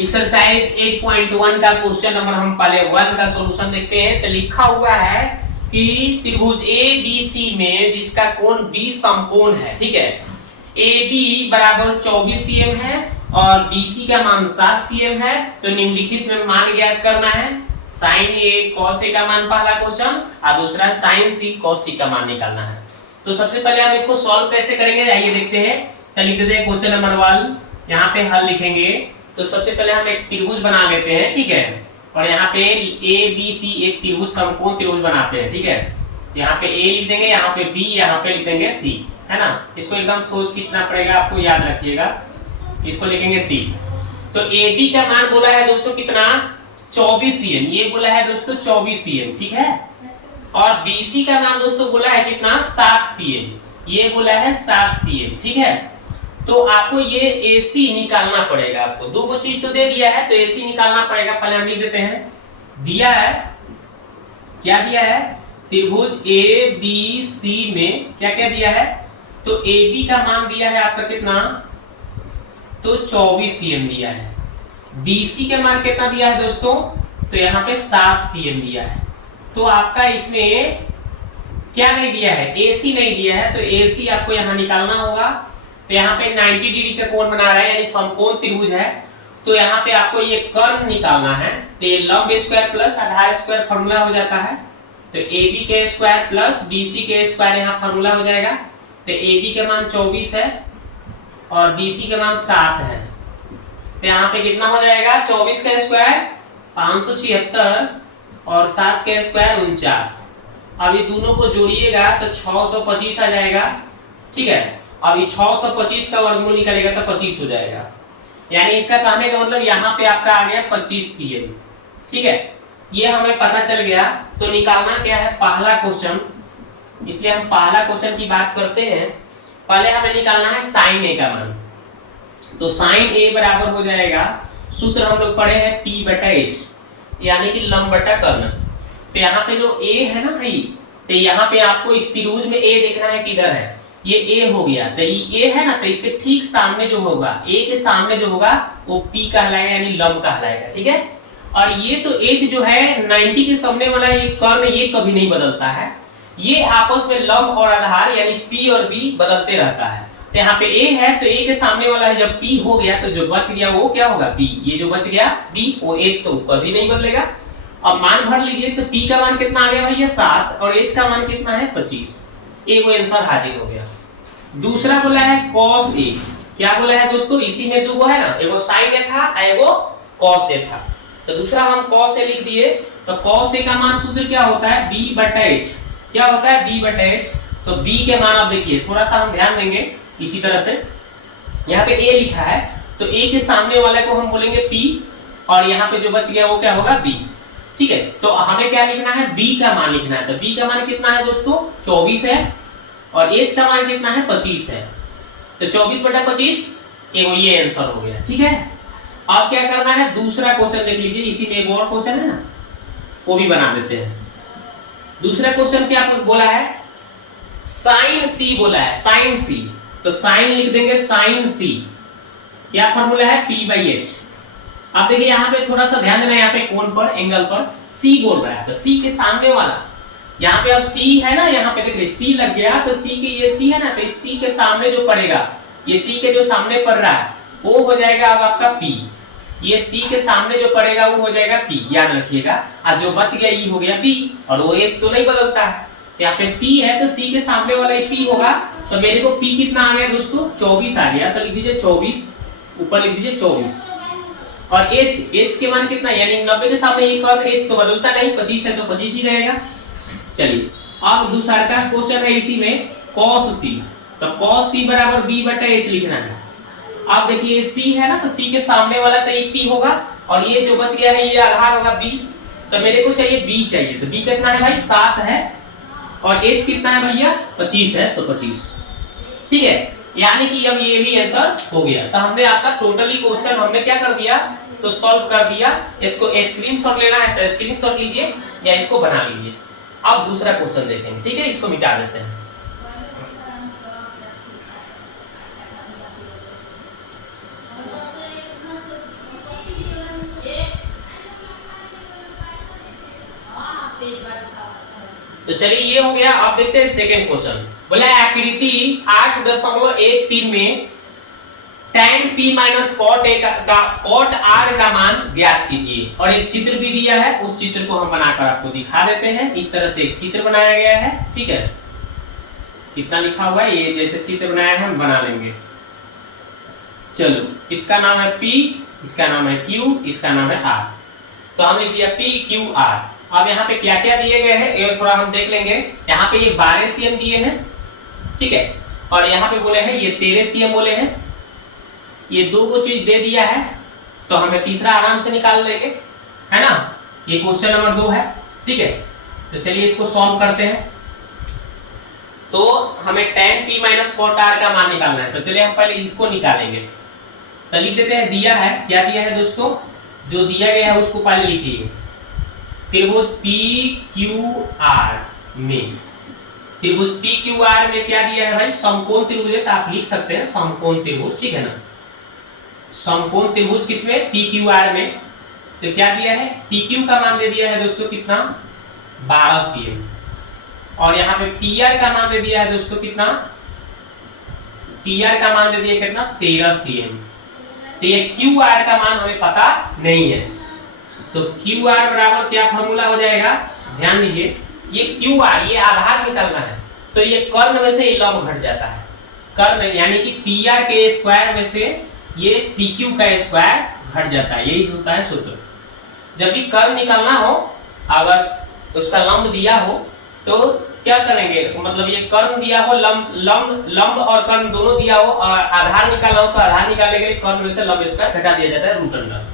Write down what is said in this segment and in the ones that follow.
Exercise 8.1 का question number हम पहले 1 का सॉल्यूशन देखते हैं। तो लिखा हुआ है कि त्रिभुज ए बी सी में जिसका कोण बी समकोण है, ठीक है। ए बी बराबर 24 cm है और बी सी का मान 7 cm है। तो निम्नलिखित में मान ज्ञात करना है। साइन ए कॉस ए का मान पहला क्वेश्चन और दूसरा साइन सी कॉस सी का मान निकालना है। तो सबसे पहले हम इसको सॉल्व कैसे करेंगे आइए देखते हैं। तो लिख देते हैं क्वेश्चन नंबर 1, यहाँ पे हल लिखेंगे। तो सबसे पहले हम एक त्रिभुज बना लेते हैं, ठीक है। और यहाँ पे ए बी सी एक त्रिभुज समकोण त्रिभुज बनाते हैं, ठीक है। यहाँ पे ए लिख देंगे, यहाँ पे बी, यहाँ पे लिख देंगे सी, है ना। इसको एकदम सोच खींचना पड़ेगा, आपको याद रखिएगा। इसको लिखेंगे सी। तो ए बी का मान बोला है दोस्तों कितना 24 cm, ये बोला है दोस्तों 24 cm, ठीक है। और बी सी का मान दोस्तों बोला है कितना 7 cm, ये बोला है 7 cm, ठीक है। तो आपको ये AC निकालना पड़ेगा। आपको दो को चीज तो दे दिया है तो AC निकालना पड़ेगा। पहले हम लिख देते हैं। दिया है, क्या दिया है, त्रिभुज ABC में क्या क्या दिया है। तो AB का मान दिया है आपका कितना, तो 24 cm दिया है। BC का मान कितना दिया है दोस्तों, तो यहाँ पे 7 cm दिया है। तो आपका इसमें क्या नहीं दिया है, AC नहीं दिया है। तो AC आपको यहाँ निकालना होगा। तो यहाँ पे 90 डिग्री का कोण बना रहा है, यानी समकोण त्रिभुज है। तो यहाँ पे आपको ये कर्ण निकालना है। तो ये लंब स्क्वायर प्लस आधार स्क्वायर फॉर्मूला हो जाता है। तो AB के स्क्वायर प्लस BC के स्क्वायर यहाँ फॉर्मूला हो जाएगा। तो AB के मान 24 है और BC के मान 7 है। तो यहाँ पे कितना हो जाएगा, 24 का स्क्वायर 576 और 7 का स्क्वायर 49। अब ये दोनों को जोड़िएगा तो 625 आ जाएगा, ठीक है। अब ये 625 का वर्गमूल निकलेगा तो 25 हो जाएगा। यानी इसका कहने का मतलब यहाँ पे आपका आ गया 25 cm, ठीक है। ये हमें पता चल गया। तो निकालना क्या है, पहला क्वेश्चन, इसलिए हम पहला क्वेश्चन की बात करते हैं। पहले हमें निकालना है साइन ए का मान। तो साइन ए बराबर हो जाएगा, सूत्र हम लोग पढ़े हैं P/H, यानी कि लंब बटा कर्ण। तो यहाँ पे जो ए है ना भाई, तो यहाँ पे आपको इस त्रिभुज में ए देखना है किधर है, ये ए हो गया। तो ये ए है ना, तो इसके ठीक सामने जो होगा, ए के सामने जो होगा वो पी कहलाएगा, यानी लंब कहलाएगा, ठीक है। और ये तो एच जो है 90 के सामने वाला ये कर्ण, ये कभी नहीं बदलता है। ये आपस में लंब और आधार यानी पी और बी बदलते रहता है। तो यहाँ पे ए है तो ए के सामने वाला है, जब पी हो गया तो जो बच गया वो क्या होगा, पी। ये जो बच गया बी, वो एच तो कभी नहीं बदलेगा। अब मान भर लीजिए। तो पी का मान कितना आ गया भैया 7 और एच का मान कितना है 25। एक आंसर हाजिर हो गया। दूसरा बोला है cos A। क्या बोला है दोस्तों, इसी में दो है ना, एगो sin A था और एगो cos A था। तो दूसरा हम cos A लिख दिए। तो cos A का मान सूत्र क्या होता है, B/H। क्या होता है, B/H। तो B के मान आप देखिए, थोड़ा सा हम ध्यान देंगे इसी तरह से। यहाँ पे A लिखा है तो A के सामने वाले को हम बोलेंगे P और यहाँ पे जो बच गया वो क्या होगा, B, ठीक है। तो हमें क्या लिखना है, B का मान लिखना है। तो B का मान कितना है दोस्तों, 24 है और एच का मान कितना है, 25 है। तो 24/25 ये आंसर हो गया, ठीक है। अब क्या करना है, दूसरा क्वेश्चन देख लीजिए। इसी में एक और क्वेश्चन है ना, वो भी बना देते हैं। दूसरा क्वेश्चन क्या बोला है, साइन सी बोला है, साइन सी। तो साइन लिख देंगे, साइन सी क्या फॉर्मूला है, P/H। अब देखिए यहाँ पे थोड़ा सा ध्यान देना, यहाँ पे कोण पर, एंगल पर सी बोल रहा है। तो सी के सामने वाला, यहाँ पे अब सी है ना, यहाँ पे देखिए सी लग गया। तो सी के ये सी है ना, तो इस सी के सामने जो पड़ेगा, ये सी के जो सामने पड़ रहा है वो हो जाएगा अब आपका P। ये सी के सामने जो पड़ेगा वो हो जाएगा P, याद रखिएगा। और जो बच गया ये हो गया P और वो एच तो नहीं बदलता है। यहाँ पे सी है तो सी के सामने वाला ये P होगा। तो मेरे को P कितना आ गया दोस्तों, 24 आ गया। तो लिख दीजिए 24, ऊपर लिख दीजिए 24। और एच के मान कितना, यानी 90 के सामने एक और एच तो बदलता नहीं, 25 है तो 25 ही रहेगा। चलिए अब दूसरा का क्वेश्चन है इसी में cos C। तो cos C बराबर B/H लिखना है। अब देखिए C है ना, तो C के सामने वाला तो एक P होगा और ये जो बच गया है ये आधार होगा B। तो मेरे को चाहिए B चाहिए। तो B कितना है भाई, 7 है और H कितना है भैया, 25 है। तो 25, ठीक है। यानी कि अब ये भी आंसर हो गया। तो हमने आपका टोटली क्वेश्चन हमने क्या कर दिया, तो सॉल्व कर दिया। इसको स्क्रीनशॉट लेना है तो स्क्रीनशॉट लीजिए या इसको बना लीजिए। अब दूसरा क्वेश्चन देखेंगे, ठीक है। इसको मिटा देते हैं। तो चलिए ये हो गया। अब देखते हैं सेकंड क्वेश्चन। बोला आकृति 8.13 में tan p minus cot r का मान ज्ञात कीजिए, और एक चित्र भी दिया है, उस चित्र को हम बनाकर आपको दिखा देते हैं। इस तरह से एक चित्र बनाया गया है, ठीक है। कितना लिखा हुआ है, ये जैसे चित्र बनाया है हम बना लेंगे। चलो, इसका नाम है P, इसका नाम है Q, इसका नाम है R। तो हम लिख दिया P Q R। अब यहाँ पे क्या क्या दिए गए हैं ये थोड़ा हम देख लेंगे। यहाँ पे ये 12 cm दिए हैं, ठीक है, और यहाँ पे बोले हैं ये 13 cm बोले हैं। ये दो को चीज दे दिया है, तो हमें तीसरा आराम से निकाल लेंगे, है ना। ये क्वेश्चन नंबर 2 है, ठीक है। तो चलिए इसको सॉल्व करते हैं। तो हमें tan p minus cot r का मान निकालना है, तो चलिए हम पहले इसको निकालेंगे। तो लिख देते हैं, दिया है, क्या दिया है दोस्तों, जो दिया गया है उसको पहले लिखिए। त्रिभुज PQR में, त्रिभुज PQR में क्या दिया है भाई, समकोण त्रिभुज है, तो आप लिख सकते हैं समकोण त्रिभुज, ठीक है ना। समकोण त्रिभुज किसमें, PQR में। तो क्या दिया है, PQ का मान दे दिया है दोस्तों कितना, 12 cm, और यहाँ पे PR का मान दे दिया है दोस्तों कितना, PR का मान दे दिया कितना, 13 cm। तो ये QR का मान हमें पता नहीं है, तो QR बराबर क्या फॉर्मूला हो जाएगा, ध्यान दीजिए। ये QR, ये आधार निकलना है, तो ये कर्ण में से लंब घट जाता है। कर्ण यानी कि PR के स्क्वायर में से ये PQ का स्क्वायर घट जाता है, यही होता है सूत्र। जब भी कर्ण निकालना हो, अगर उसका लंब दिया हो तो क्या करेंगे, मतलब ये कर्ण दिया हो, लंब और कर्ण दोनों दिया हो, और आधार निकालना हो तो आधार निकालने के लिए कर्ण में से लंब स्क्वायर घटा दिया जाता है, रूट अंडर।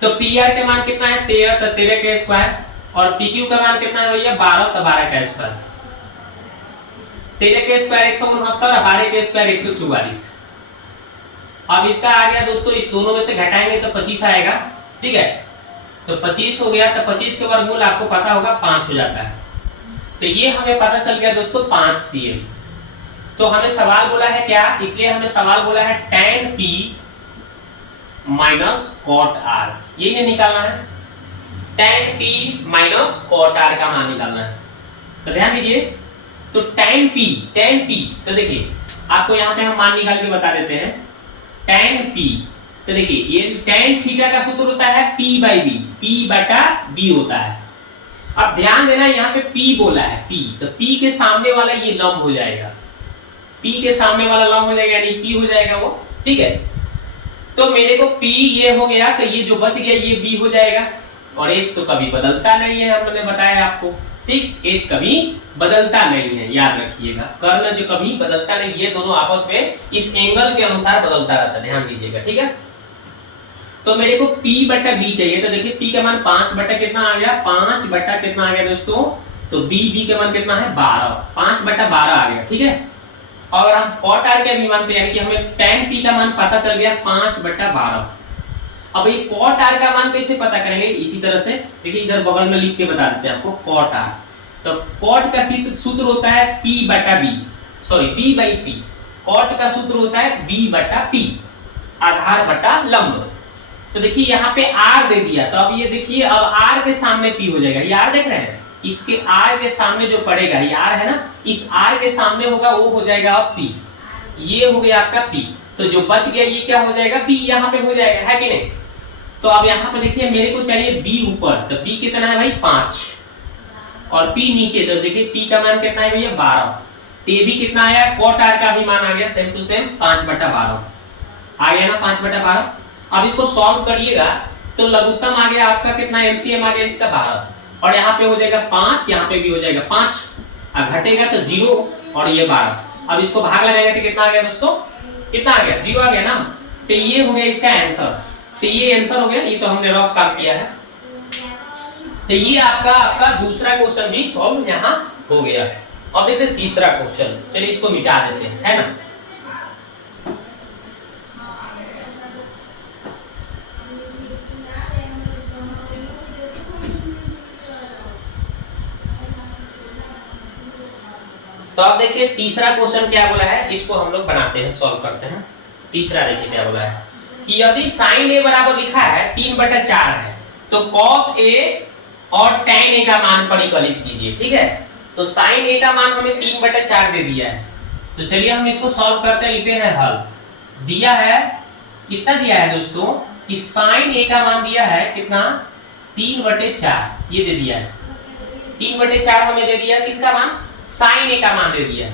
तो PR के मान कितना है, 13, तो 13 का स्क्वायर, और PQ का मान कितना है भैया, 12, तो 12 का स्क्वायर। 13 के स्क्वायर 169, 12 के स्क्वायर 144। अब इसका आ गया दोस्तों, इस दोनों में से घटाएंगे तो 25 आएगा, ठीक है। तो 25 हो गया, तो 25 के वर्गमूल आपको पता होगा 5 हो जाता है। तो ये हमें पता चल गया दोस्तों 5 cm। तो हमें सवाल बोला है क्या, इसलिए हमें सवाल बोला है tan p minus cot r, ये निकालना है। tan p minus cot r का मान निकालना है। तो ध्यान दीजिए, तो tan p, तो देखिए आपको यहाँ पे हम मान निकाल के बता देते हैं। tan p, तो देखिए ये tan थीटा का सूत्र होता है p बटा b होता है। अब ध्यान देना, यहाँ पे P बोला है, P, तो P के सामने वाला ये लंब हो जाएगा, P के सामने वाला लंब हो जाएगा, यानी P हो जाएगा वो, ठीक है। तो मेरे को P ये हो गया, तो ये जो बच गया ये B हो जाएगा, और H तो कभी बदलता नहीं है, हमने बताया आपको, ठीक। H कभी बदलता नहीं है, याद रखिएगा। कर्ण जो कभी बदलता नहीं, ये दोनों आपस में इस एंगल के अनुसार बदलता रहता है, ध्यान दीजिएगा, ठीक है। तो मेरे को P बटा B चाहिए, तो देखिए P का मान 5 बटा कितना आ गया, 5 बटा कितना आ गया दोस्तों, तो B का मान कितना है, 12, 5 बटा 12 आ गया, ठीक है। और हम cot r के भी मानते हैं कि हमें tan p का मान पता चल गया 5 बटा 12। अब ये cot r का मान कैसे पता करेंगे, इसी तरह से देखिए इधर बगल में लिख के बता देते हैं आपको cot r। तो cot का सूत्र होता है P बटा B, sorry B by P। cot का सूत्र होता है B बटा P, आधार बटा लंब। तो देखिए यहाँ पे R दे दिया, तो अब ये देखिए अब R के सामने P हो जाएगा, ये R देख रहे हैं, इसके R के सामने जो पड़ेगा, ये R है ना, इस R के सामने होगा वो हो जाएगा अब P, ये हो गया आपका P। तो जो बच गया ये क्या हो जाएगा, P यहाँ पे हो जाएगा, है कि नहीं। तो अब यहाँ पे देखिए मेरे को चाहिए B ऊपर, तो B कितना है भाई 5, और P नीचे, तो देखिए P का मान कितना है भैया 12। तो ये भी कितना आया, cot r का भी मान आ गया सेम टू सेम 5 बटा 12 आ गया ना, 5 बटा 12। अब इसको सॉल्व करिएगा तो लघुत्तम आ गया आपका कितना, एलसीएम आ गया इसका 12, और यहाँ पे हो जाएगा 5, यहाँ पे भी हो जाएगा 5, घटेगा तो 0 और ये 12। अब इसको भाग लगाएंगे तो कितना आ गया दोस्तों, कितना आ गया, 0 आ गया ना। तो ये हो गया इसका आंसर, तो ये आंसर हो गया, ये तो हमने रफ काम किया है। तो ये आपका दूसरा क्वेश्चन भी सॉल्व यहाँ हो गया। अब देखते हैं तीसरा क्वेश्चन, चलिए इसको मिटा देते हैं, है ना। तो अब देखिए तीसरा क्वेश्चन क्या बोला है, इसको हम लोग बनाते हैं, सॉल्व करते हैं। तीसरा देखिए क्या बोला है कि यदि sin a बराबर लिखा है 3/4 है, तो cos a और tan a का मान परिकलित कीजिए, ठीक है। तो साइन ए का मान हमें 3/4 दे दिया है। तो चलिए हम इसको सॉल्व करते हैं, लिखते हैं हल। दिया है कितना, दिया है दोस्तों कि साइन ए का मान दिया है कितना, 3/4 ये दे दिया है। 3/4 हमें दे दिया, किसका मान, साइन ए का मान दे दिया।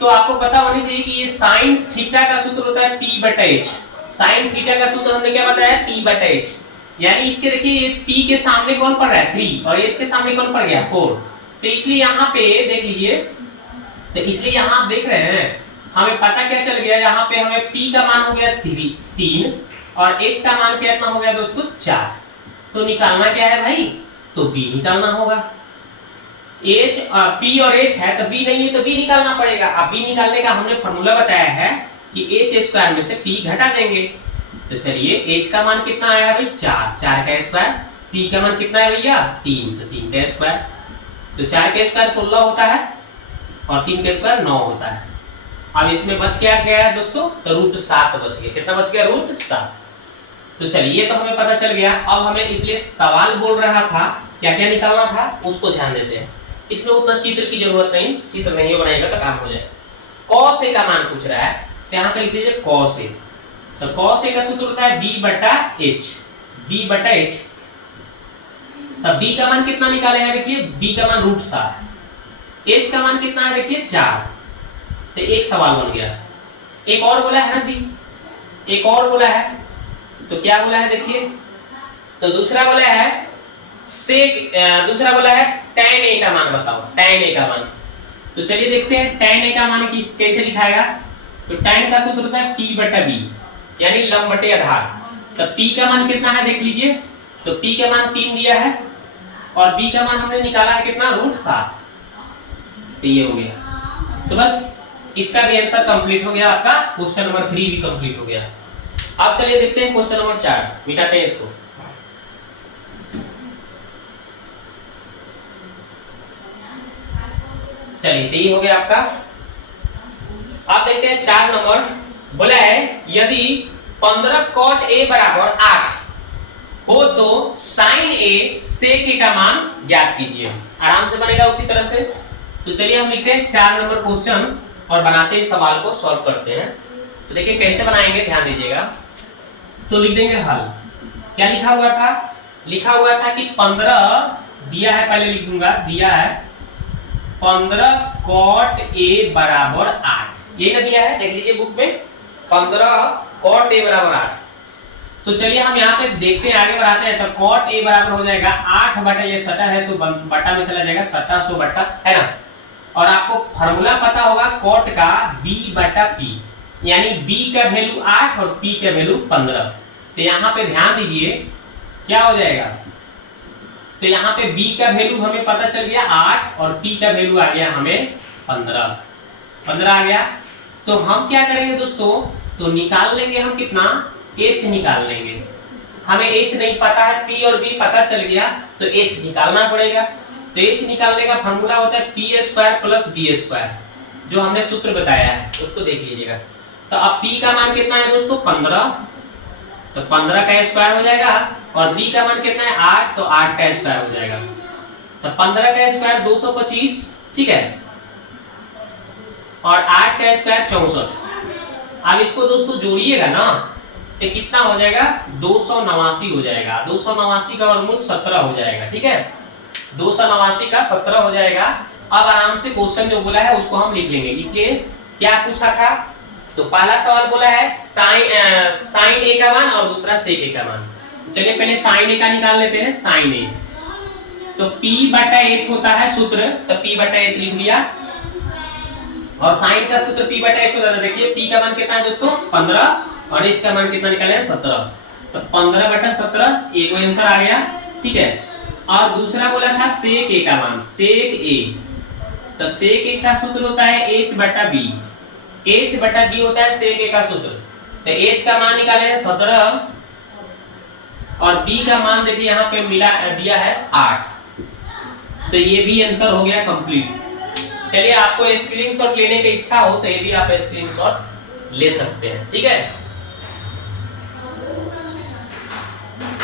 तो आपको पता होनी चाहिए कि ये साइन थीटा का सूत्र होता है P/H। साइन थीटा का सूत्र हमने क्या बताया, P/H। यानी इसके देखिए ये P के सामने कौन पड़ रहा है 3 और H के सामने कौन पड़ गया 4। तो इसलिए यहाँ पे देख लीजिए, तो इसलिए यहाँ आप देख रहे हैं हमें पता क्या चल गया, यहाँ पे हमें P का मान हो गया 3 और H का मान कितना हो गया दोस्तों 4। तो निकालना क्या है भाई, तो B निकालना होगा। H P और H है तो B नहीं है तो B निकालना पड़ेगा। अब B निकालने का हमने फॉर्मूला बताया है कि H² में से P घटा देंगे। तो चलिए H का मान कितना आया भाई 4 का स्क्वायर, P का मान कितना है भैया 3, तो 3 का स्क्वायर। तो 4 का स्क्वायर 16 होता है और 3 का स्क्वायर 9 होता है। अब इसमें बच क्या गया है दोस्तों, तो √7 बच गया। कितना बच गया, √7। तो चलिए तो हमें पता चल गया। अब हमें इसलिए सवाल बोल रहा था क्या क्या निकालना था, उसको ध्यान देते हैं। इसमें उतना चित्र की जरूरत नहीं, चित्र नहीं बनाएगा तो काम हो जाए। cos a का मान पूछ रहा है तो यहाँ पे लिख दीजिए cos a। तो cos a का सूत्र होता है B/H। B/H तब B का मान कितना निकाले हैं, देखिए B का मान √7, H का मान कितना है देखिए 4। तो एक सवाल बन गया। एक और बोला है ना दी, एक और बोला है, तो क्या बोला है देखिए, तो दूसरा बोला है दूसरा बोला है tan a का मान बताओ, tan a का मान। तो चलिए देखते हैं tan a का मान कैसे लिखाएगा। तो tan का सूत्र होता है P/B यानी लंब बटे आधार। तो P का मान कितना है देख लीजिए, तो P का मान 3 दिया है और B का मान हमने निकाला है कितना √7। तो ये हो गया। तो बस इसका भी आंसर कंप्लीट हो गया, आपका क्वेश्चन नंबर 3 भी कंप्लीट हो गया। अब चलिए देखते हैं क्वेश्चन नंबर 4, मिटाते हैं इसको। चलिए तो ये हो गया आपका। अब देखते हैं 4 नंबर, बोला है यदि 15 cot a बराबर 8 हो तो sin a sec a का मान ज्ञात कीजिए। आराम से बनेगा उसी तरह से। तो चलिए हम लिखते हैं 4 नंबर क्वेश्चन और बनाते हैं सवाल को सॉल्व करते हैं। तो देखिए कैसे बनाएंगे, ध्यान दीजिएगा। तो लिख देंगे हल। क्या लिखा हुआ था, लिखा हुआ था कि 15 दिया है, पहले लिख दूंगा, दिया है 15 cot a बराबर 8, ये ना दिया है, देख लीजिए बुक में 15 cot a बराबर 8। तो चलिए हम यहाँ पे देखते हैं, आगे बढ़ाते हैं। तो cot a बराबर हो जाएगा 8 बटा, ये सटा है तो बटा में चला जाएगा, सटा 100 बटा, है ना। और आपको फॉर्मूला पता होगा cot का B/P, यानी B का वैल्यू 8 और P का वैल्यू 15। तो यहाँ पे ध्यान दीजिए क्या हो जाएगा, तो यहाँ पे B का वैल्यू हमें पता चल गया 8 और P का वैल्यू आ गया हमें 15 आ गया। तो हम क्या करेंगे दोस्तों, तो निकाल लेंगे हम कितना, H निकाल लेंगे। हमें H नहीं पता है, P और B पता चल गया तो H निकालना पड़ेगा। तो H निकालने का फॉर्मूला होता है P² + B², जो हमने सूत्र बताया है उसको देख लीजिएगा। तो अब P का मान कितना है दोस्तों 15, तो 15 का स्क्वायर हो जाएगा और B का मान कितना है 8, तो 8 का स्क्वायर हो जाएगा। तो 15 का स्क्वायर 225, ठीक है, और 8 का स्क्वायर 64। अब इसको दोस्तों जोड़िएगा ना तो कितना हो जाएगा 289 हो जाएगा। 289 का वर्गमूल 17 हो जाएगा, ठीक है, 289 का 17 हो जाएगा। अब आराम से क्वेश्चन जो बोला है उसको हम लिख लेंगे। इसलिए क्या पूछा था, तो पहला सवाल बोला है साइन ए का मान और दूसरा सेक ए का मान। चलिए पहले साइन ए का निकाल लेते हैं। साइन ए तो P/H होता है सूत्र, तो P/H लिख दिया और साइन का सूत्र P/H होता है। देखिए P का मान कितना है दोस्तों 15 और H का मान कितना निकाले 17, तो 15/17 एक आंसर आ गया, ठीक है। और दूसरा बोला था सेक ए का मान, सेक ए, तो सेक ए का सूत्र होता है H/B, H/B होता है सेक ए का सूत्र। तो H का मान निकाले हैं 17 और B का मान देखिए यहाँ पे मिला दिया है 8। तो ये भी आंसर हो गया कंप्लीट। चलिए आपको स्क्रीनशॉट लेने की इच्छा हो तो ये भी आप स्क्रीनशॉट ले सकते हैं, ठीक है।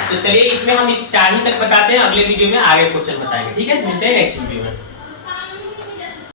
तो चलिए इसमें हम 4 ही तक बताते हैं, अगले वीडियो में आगे क्वेश्चन बताएंगे, ठीक है। मिलते हैं नेक्स्ट वीडियो में।